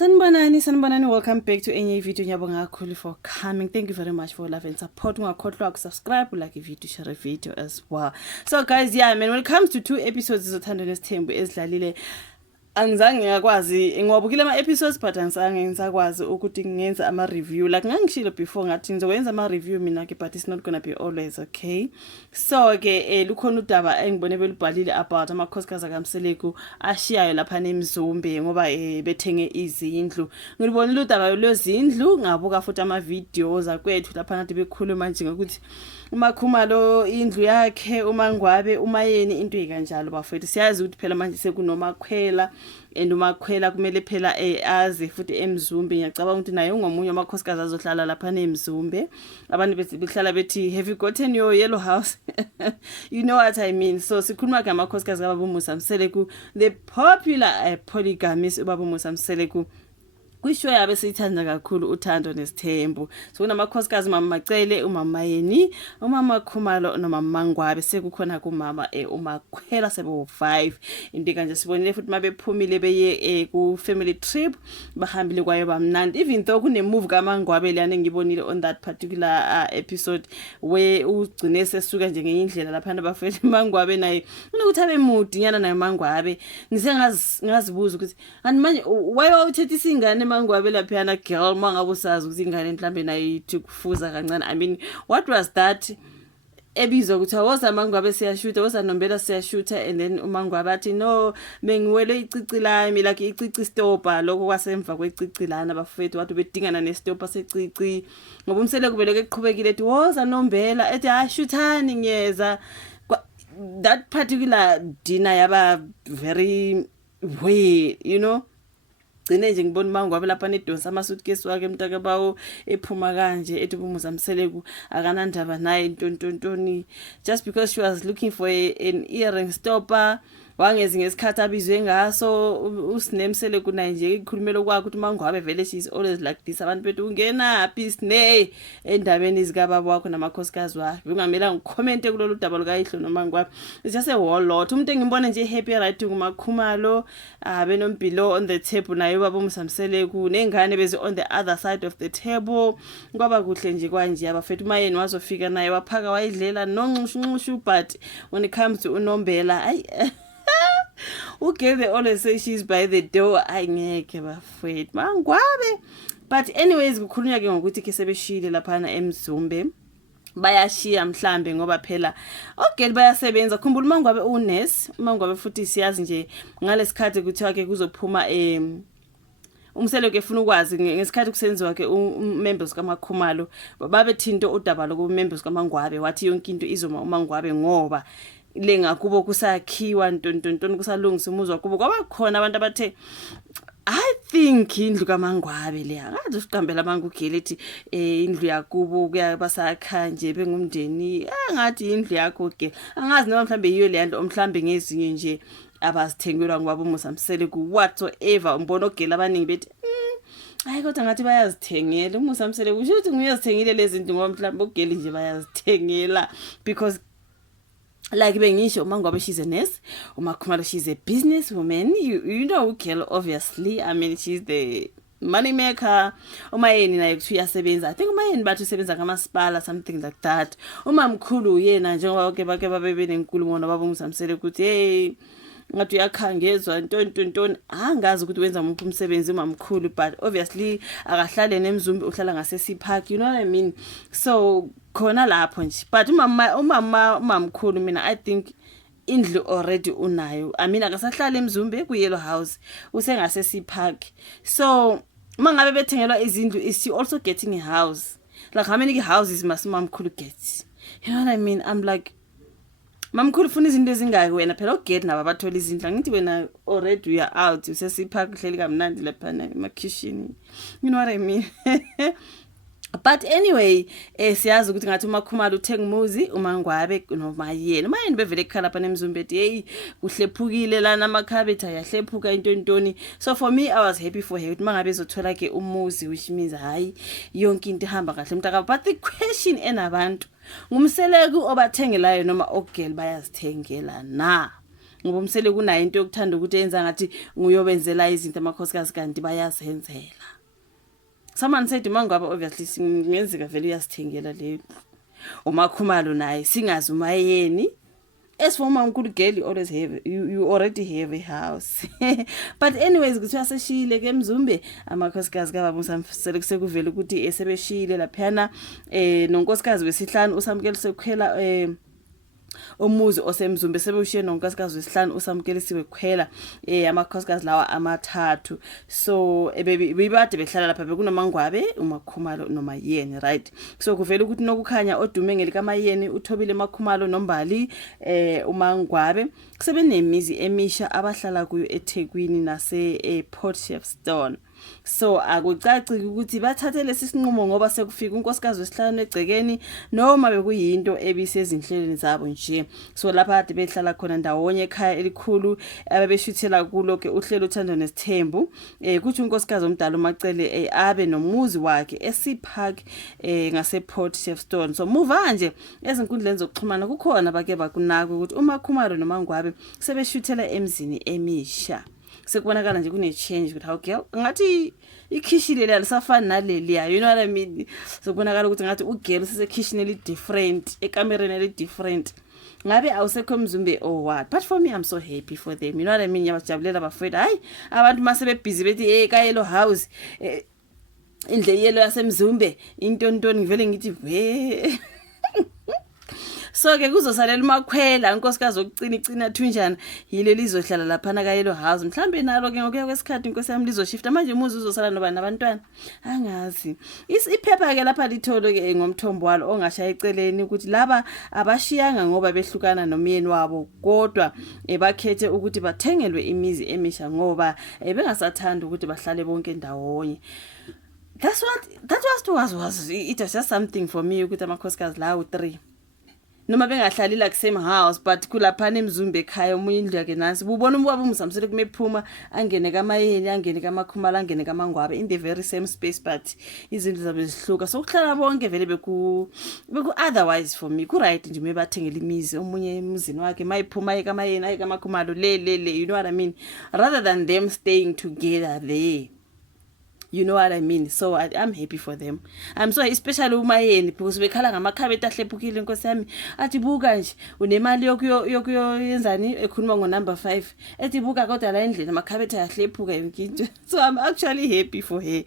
Sanibonani, welcome back to enye video. Ngiyabonga kakhulu for coming. Thank you very much for love and support. Ungakhohlwa subscribe, like a video, share a video as well. So guys, yeah man, when it comes to 2 episodes zothando nesithembu ezidlalile, angizange ngakwazi ngiwabukile ama-episodes but angizange ngisakwazi ukuthi ngenze ama-review like ngangishilo before ngathi ngizokwenza ama-review mina-ke but it's not gonna be always okay. So-ke lukhona udaba engibone belubhalile about amakhosikazi akamseleku ashiyayo lapha eMzumbe ngoba bethenge izindlu. Ngilibonile udaba lwezindlu, ngabuka futhi ama-videos akwethu lapha kade bekhuluma nje ngokuthi uMakhumalo indlu yakhe, uMangwabe, uMayeni into ekanjalo bafethu. Siyazi ukuthi phela manje sekunomakhwela and uMakhwela kumele phela aze futhi eMzumbe. Ngiyacabanga ukuthi naye ungomunye amakhosikazi azohlala lapha eMzumbe. Abantu behlala bethi have you gotten your yellow house? You know what I mean. So sikhuluma ke amakhosikazi kaBaba Musa Mseleku, the popular polygamist uBaba Musa Mseleku. Kwisho yabe siyithanda kakhulu uthando nesithembu. So kunamakhosikazi uMama Macele, uMama Mayeni, uMama Khumalo noMama Mangwabe. Sekukhona kumama uMakhwela sebe 5. Into kanje sibonile futhi mabephumile beye ku family trip bahambile kwayo bamnandi. Even though kune move kaMangwabe lana ngibonile on that particular episode where ugcine sesuka nje ngenye indlela lapha abafethu Mangwabe naye unokuthi abe mudi nyana naye Mangwabe. Ngisengazibuza ukuthi manje why uthethe isingane Mangwabe laphana girl mangabe usazi ukuthi ingane mhlambe nayo ithi kufuza kancane. I mean, what was that? Ebizwa ukuthi awoza Mangwabe siyashuta, woza Nombela siyashuta, and then uMangwabe athi no mengiwele icici lami like icici stopa lokho kwasemva kwecici lana bafethu wathi bedingana nestopa secici ngoba uMseleku beleke eqhubekile ethi woza Nombela ethi ashuthani ngiyeza. That particular dinner yaba very weird, you know. Gcine nje ngibona Mangwabe lapha nedonsa amasuitcase wakhe mntakabawo ephuma kanje ethi uMusa Mseleku akanandaba naye ntontontoni just because she was looking for an earring stopper. Wangezi ngesikhathi abizwe ngaso uSine Mseleku naye nje ikhulumelo kwakhe ukuthi Mangwabe vele she is always like this. Abantu bethu ungena phi Sine endabeni zikababa wakho namakhosikazi wakhe. Bengamela ngicommente kulolu daba lukaYihlo noMangwabe. It's just a whole lot. Umuntu engibona nje happy right kuMakhumalo benoMbilo on the table naye uBaba Musa Mseleku nengane beze on the other side of the table. Kwaba kuhle nje kwanje abafethu Mayeni wazofika naye waphaka wayidlela nonxushunxushu but when it comes to uNombela okay, they always say she's by the door. Ayingeke bafethu Mangwabe. But anyways kukhulunywa ke ngokuthi ke sebeshile lapha eMzumbe. Bayashiya mhlambe ngoba phela ogeli bayasebenza. Khumbula Mangwabe unurse, Mangwabe futhi siyazi nje ngalesikhathi kuthiwa ke kuzophuma Umseleku efuna ukwazi ngesikhathi kusenziwa ke members kaMakhumalo babethinto udaba loku members kaMangwabe wathi yonke into izoma uMangwabe ngoba lenga kubo kusakhiwa ntontontoni kusalungisa umuzi wakubo kwaba khona abantu abathe I think indlu kaMangwabe le akazi usiqambela mangugeli ethi indlu yakubo kuyabasakha nje bengumndeni angathi indlu yakho ke angazi noma mhlambe yiyo le nto mhlambe ngezinye nje abazithengelwa ngoba uMusa Mseleku whatsoever umbona ogela abaningi bethi hayi kodwa ngathi bayazithengela uMusa Mseleku kusho ukuthi nguyazithengile lezi zinto ngoba mhlambe ogeli nje bayazithengela because like bengisho Mangwabe she's a nurse, uMakhumalo she's a business woman. You know girl obviously. I mean she's the money maker. uMayeni naye kuthi uyasebenza. I think uMayeni bathi usebenza kaMasipala something like that. Umamkhulu yena njengoba ke bake babe benenkulumo noBaba Musa Mseleku ukuthi hey ngathi uyakhangezwa ntontontoni angazi ukuthi wenza umphi umsebenzi umamkhulu but obviously akahlale neMzumbe uhlala ngase Park, you know what I mean. So khona lapho nje but umamkhulu mina I think indlu already unayo. I mean akasahlala eMzumbe ku Yellow House usengase Park. So mangabe bethengelwa izindlu is she also getting a house? Like how many houses must mamkhulu get? You know what I mean. I'm like Mamkhulu ufuna izinto ezingaki wena phela ogate nabo abathola izindlu ngithi wena already you are out usesiphaka uhleli kamnandi lapha emakitchen. You know what I mean. But anyway siyazi ukuthi ngathi uMakhumalo uthenga umuzi uMangwabe noMayeni. Umayeni bevele ekhala lapha eMzumbe ethi hey kuhlephukile lana amakhabetha ayahlephuka intoni. So for me I was happy for her ukuthi mangabe ezothola ke umuzi which means hayi yonke into ihamba kahle mntaka. But the question enabantu ngumseleku obathengelayo noma ogeli bayazithengela na? ngoba umsele kunayo into yokuthanda ukuthi yenza ngathi nguyobenzela izinto amakhosikazi kanti bayazenzela. Someone said mangaba obviously singenzeka vele uyasithengela le uMakhumalo naye singazi umayeni. As for uMankulu girl, you already have a house. But anyways, kuthiwa seshile ke Mzumbe amakhosikazi kaBaba uSamsele kusekuvela ukuthi esebeshile laphana nonkosikazi wesihlanu uSamkele sekukhela umuzi osemzumbe sebewushiye nonkosikazi wesihlanu usamkelisiwe kukhela amakhosikazi lawa amathathu. So bebade behlala lapha bekunomangwabe uMakhumalo noMayeni, right? So kuvela ukuthi nokukhanya odume ngelikaMayeni uThobile Makhumalo nombali uMangwabe kusebenemizi emisha abahlala kuyo eThekwini nase Port Shepstone. So akucaci ukuthi bathathe lesisinqumo ngoba sekufika unkosikazi wesihlanu egcekeni noma bekuyinto ebisezinhlelweni zabo nje. So lapha kade behlala khona ndawonye ekhaya elikhulu ababeshuthela kulo ke uhlelo uthando nesithembu kuthi unkosikazi omdala uMacele abe nomuzi wakhe eSeapark ngase Port Shepstone. So muva nje ezinkundleni zokuxhumana kukhona bake bakunaka ukuthi uMakhumalo noMangwabe sebeshuthela emzini emisha. Sekubonakala nje kune change ukuthi how girl ngathi ikhishile la lisafana naleliya, you know what I mean? Sekubonakala ukuthi ngathi ugirl sesekhishini eli different ekamereni eli different. Ngabe awusekho Mzumbe or what? But for me I'm so happy for them, you know what I mean? Yabajabulela bafowethu. Hayi abantu mase bebusy bethi kaYellow House indle yelo yaseMzumbe into ngivele ngithi we. So ke kuzosalela uMakhwela unkosikazi okucina thunjana yileli lizohlala lapha na kaYellow House. Mhlambe nalo ke ngokuya kwesikhathi inkosi yami lizoshifta manje umuzi uzosala noba nabantwana angazi. Iphepha ke lapha litholo ke ngomthombo walo ongashaya eceleni ukuthi laba abashiyanga ngoba behlukana nomyeni wabo kodwa bakhethe ukuthi bathengelwe imizi emisha ngoba bengasathanda ukuthi bahlale bonke ndawonye. That was it was just something for me ukuthi amakhosikazi lawo 3 noma bengahlali la kusame house but kulaphana eMzumbe ekhaya omunye indlu yake nansi ubona ubaba uMsamsele kumephuma angene kaMayeni angene kaMakhumalo angene kaMangwabe in the very same space but izindlu zabe zihluka. So kuhlala bonke vele beku otherwise for me ku right nje mebathengela imizi omunye emzini wakhe mayiphuma ekaMayeni ayikaMakhumalo le you know what I mean, rather than them staying together there. You know what I mean? So I'm happy for them. I'm so especially uMayeni because bekhala ngamakhabeti ahlephukile inkosi yami athi buka nje unemali yokuyenzani ekhuluma ngo number 5 ethi buka kodwa la endlela amakhabeti ahlephuka yonke. So I'm actually happy for her.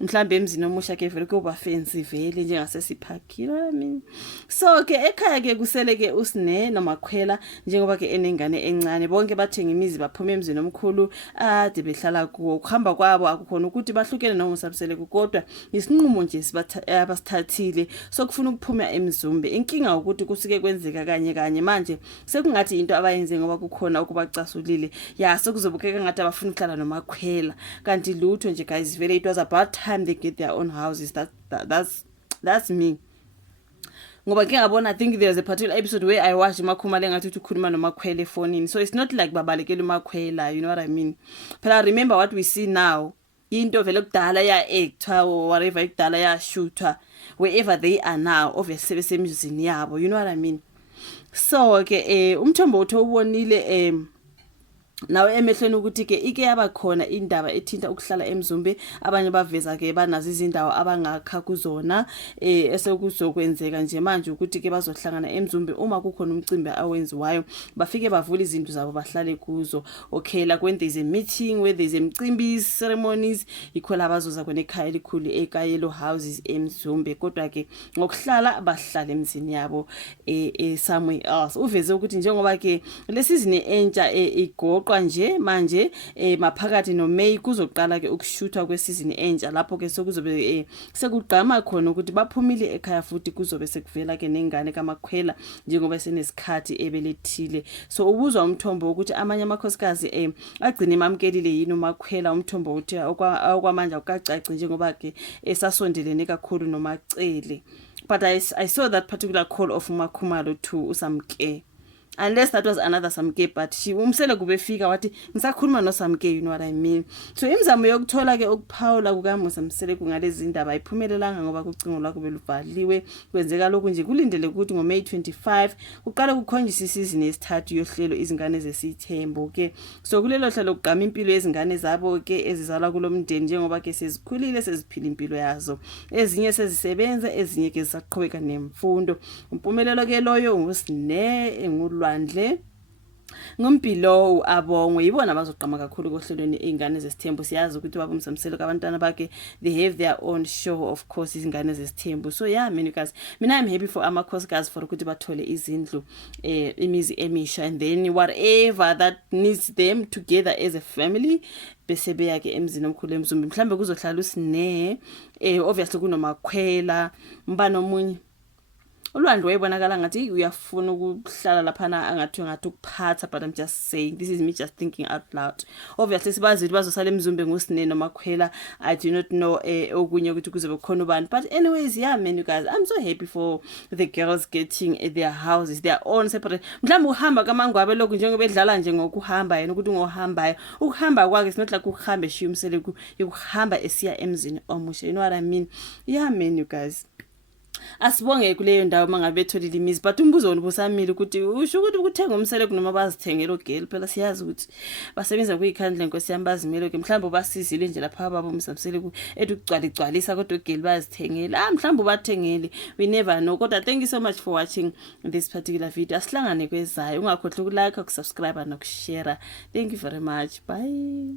Mhlambe emzini omusha ke vele kuba fancy vele njengase Seapark, you know what I mean? So ke ekhaya ke kusele ke uSine noMakhwela njengoba ke enengane encane bonke bathenga imizi baphuma emzini omkhulu ade behlala kuwo. Ukuhamba kwabo akukhona ukuthi bahluke noMsamsele kodwa isinqumo nje abasithathile sokufuna ukuphuma eMzumbe. Inkinga ukuthi kusike kwenzeka kanye manje sekungathi into abayenze ngoba kukhona ukubacasulile ya sokuzobukeka ngathi abafuna ukuhlala noMakhwela kanti lutho nje guys vele it was about time they get their own houses. That's me. Ngoba ke ngabona I think there's a particular episode where I watched Makhumalo ngathi ukhuluma noMakhwela efonini, so it's not like babalekela uMakhwela, you know what I mean? But I remember what we see now into vele kudala ya actor or whatever kudala ya shooter wherever they are now obviously besemzini yabo, you know what I mean? So ke umthombo uthi ubonile nawe emehlweni ukuthi ke ike yaba khona indaba ethinta ukuhlala eMzumbe. Abanye baveza ke banazo izindawo abangakha kuzona esekuzokwenzeka nje manje ukuthi ke bazohlangana eMzumbe uma kukhona umcimbi awenziwayo bafike bavula izinto zabo bahlale kuzo. Okay, like when there's a meeting, where there's a mcimbi ceremonies, ikhola bazoza kone ekhaya elikhulu eKayellow Houses eMzumbe kodwa ke ngokuhlala bahlala emzini yabo somewhere else. Uveze ukuthi njengoba ke lesizini entsha igoqwa nje manje maphakathi noMay kuzoqala ke ukushutha kwesizini entsha lapho ke sokuzobe sekugqama khona ukuthi baphumile ekhaya futhi kuzobe sekuvela ke nengane kaMakhwela njengoba senesikhathi ebelethile. So ubuzwa umthombo ukuthi amanye amakhosikazi agcine emamkelile yini uMakhwela. Umthombo uthi okwamanje ukacaci njengoba ke esasondelene kakhulu noMacele. But I saw that particular call of Makhumalo to uSamke unless that was another Samke, but umsele kubefika wathi ngisakhuluma no Samke, you know what I mean. So imizamo yokuthola ke ukuphawula kukaMusa Mseleku ngalezi indaba ayiphumelelanga ngoba kucingo lwakho beluvaliwe. Kwenzeka lokhu nje kulindele ukuthi ngoMay 25 uqala ukukhonjisa isizini yesithathu yohlelo izingane zesithembu ke. So kulelo hlelo kugqama impilo yezingane zabo ke ezizalwa kulomndeni njengoba ke sezikhulile seziphila impilo yazo. Ezinye sezisebenza, ezinye ke zisaqhubeka nemfundo. Umpumelelo ke loyo ngusine engulwandle ngompilo abongwe yibona abazoqhama kakhulu kohlelweni izingane zesithembu. Siyazi ukuthi baba uMsamselo kabantwana bakhe they have their own show, of course, izingane zesithembu. So yeah, mina guys, I'm happy for amakhosikazi for ukuthi bathole izindlu imizi emisha, and then whatever that needs them together as a family bese beya ke emzini omkhulu eMzumbe. Mhlambe kuzohlala usine obviously kunomakhwela mba nomunye uLwandle wayibonakala ngathi uyafuna ukuhlala lapha ngathi ukuphatha, but I'm just saying, this is me just thinking out loud. Obviously sibazi bazosala eMzumbe ngusine nomakhwela, I do not know okunye ukuthi kuzobe khona ubani, but anyways, yeah man, you guys, I'm so happy for the girls getting their houses, their own separate. Mhlawumbe uhamba kaMangwabe lokhu njengoba edlala nje ngokuhamba yena ukuthi ngohambayo ukuhamba kwakhe is not like ukuhamba eshiya Umseleku, ukuhamba esiya emzini omusha, you know what I mean. Yeah man, you guys, asibonge kuleyo ndawo mangabe etholile imizi, but umbuzo wona busamile ukuthi usho ukuthi ukuthenga Umseleku noma bazithengela ogeli. Phela siyazi ukuthi basebenza kuyikhandle Nkosi yami bazimele ke, mhlawumbe basizile nje lapha baba uMsamseleku gcwalisa kodwa ogeli bazithengela, mhlawumbe bathengele, we never know. Kodwa thank you so much for watching this particular video. Asihlangane kwezayo, ungakhohlwa ukulike, ukusubscribe nokushare. Thank you very much. Bye.